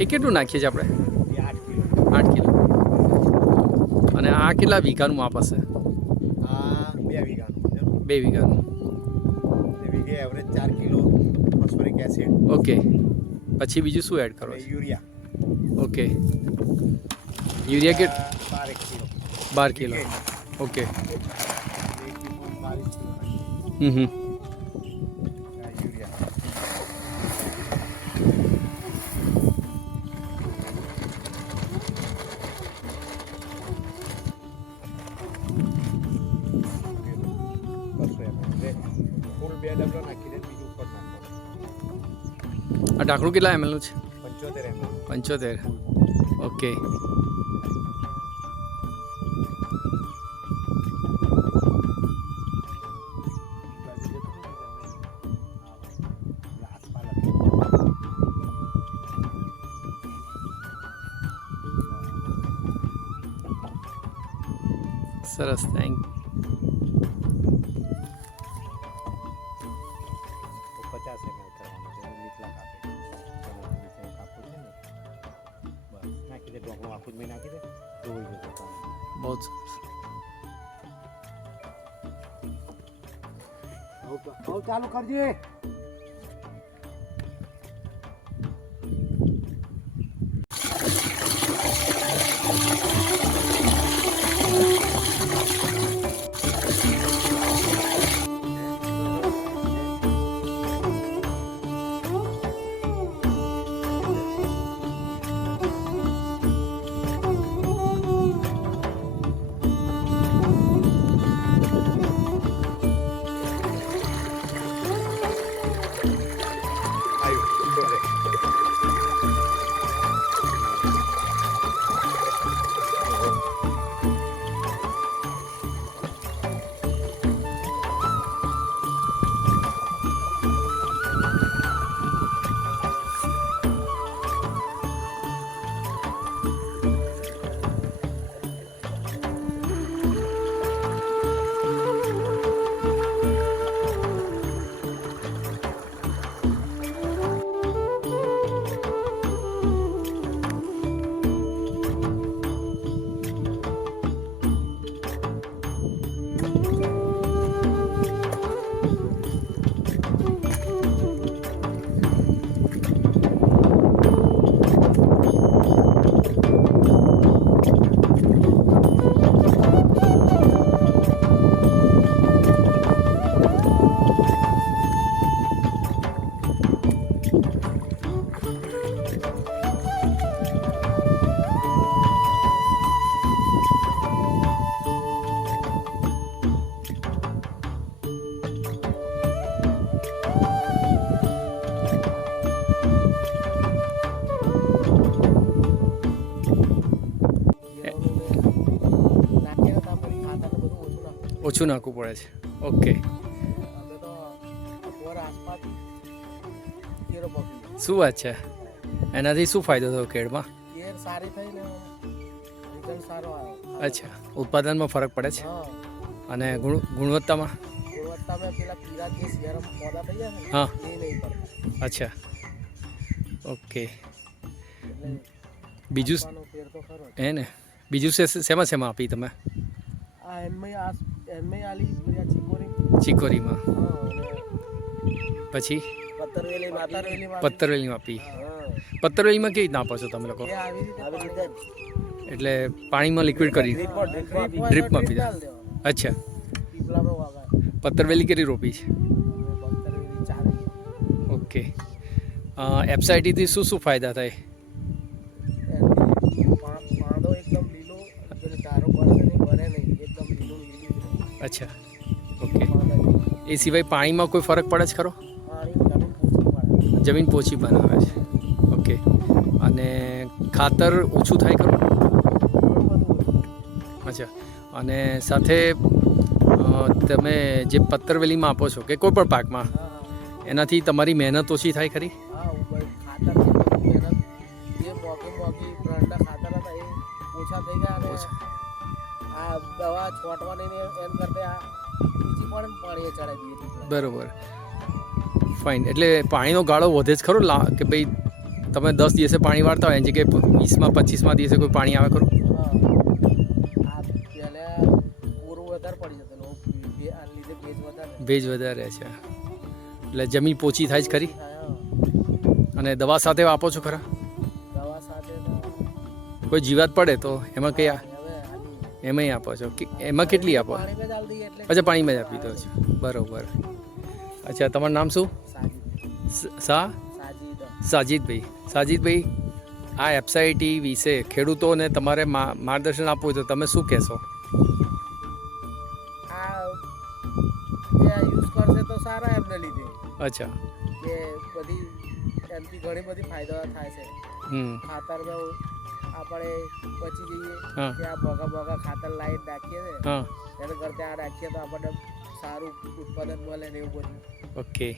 એ કેટલું નાખીએ છીએ આપણે? એ 8 કિલો. 8 કિલો. અને આ કેટલા વીઘાનું માપ હશે? આ 2 વીઘાનું. 2 વીઘાનું. વીઘે average 4 kilo phosphoric acid. Okay. પછી બીજું શું એડ કરો છો? યુરિયા. ઓકે. યુરિયા કે 12 કિલો. 12 કિલો. ઓકે. યુરિયા. ફૂલ 2 ડબલો નાખી દે, બીજું ઉપર નાખો. આ ઢાંકણું કેટલા એમએલનું છે? 75 ml. 75. ઓકે. સરસ, થેન્ક. 50 ml કરવાનું છે. નીચલા કાપે કાપવું છે ને, બસ નાખી દે. ઢોકળું આખું જ મેં નાખી દે, ધોઈ જશે પાણી. બહુ સરસ. હવે ચાલુ કરજે. ઓછું નાખવું પડે છે. ઓકે. શું વાત છે? એનાથી શું ફાયદો થયો કેળમાં? અચ્છા, ઉત્પાદનમાં ફરક પડે છે અને ગુણવત્તામાં? હા. અચ્છા, ઓકે. બીજું હે ને, બીજું શેમાં શેમાં આપી તમે? ચીકોરીમાં. પછી પત્તરવેલીમાં આપી. પત્તરવેલીમાં કેવી રીતના આપો છો તમે લોકો? એટલે પાણીમાં લિક્વિડ કરી ડ્રીપમાં આપી દે. અચ્છા. પત્તરવેલી કેટલી રોપી છે? ઓકે. એફસાઈટીથી શું શું ફાયદા થાય? અચ્છા, ઓકે. એ સિવાય પાણીમાં કોઈ ફરક પડે છે ખરો? જમીન પોચી બનાવે છે. ઓકે. અને ખાતર ઓછું થાય ખરું? અચ્છા. અને સાથે તમે જે પત્તરવેલીમાં આપો છો કે કોઈ પણ પાકમાં, એનાથી તમારી મહેનત ઓછી થાય ખરી? બરોબર, ફાઇન. એટલે પાણીનો ગાળો વધે જ ખરો કે ભાઈ તમે 10 દિવસે પાણી વાળતા હોય એની જગ્યાએ 20માં 25માં દિવસે કોઈ પાણી આવે ખરું? આ પહેલા પૂરું વધારે પડી જતું આ લીધે ભેજ વધારે ભેજ વધારે છે એટલે જમીન પોચી થાય જ ખરી. થાય. અને દવા સાથે આપો છો ખરા? દવા સાથે તો કોઈ જીવાત પડે તો એમાં કઈ હવે આની એમાંય આપો છો એમાં કેટલી આપો? પાણીમાં જ આલ દઈએ એટલે અચ્છા, પાણીમાં જ આપી દો છો, બરોબર. અચ્છા, તમારું નામ શું? સાજીદભાઈ. સાજીદભાઈ, આ એફસાઈટી વિશે ખેડૂતોને તમારે માર્ગદર્શન આપવું હોય તો તમે શું કહેશો? આ યુઝ કરશે તો સારા એમને લીધે અચ્છા. કે બધી એમથી ઘણી બધી ફાયદા થાય છે. ખાતરમાં આપણે બચી જઈએ હા. કે આ ભોગા ખાતર લાઈટ નાખીએ ને હા, એને કરતા આ રાખીએ તો આપણને સારું ઉત્પાદન મળે ને એવું બધું. ઓકે.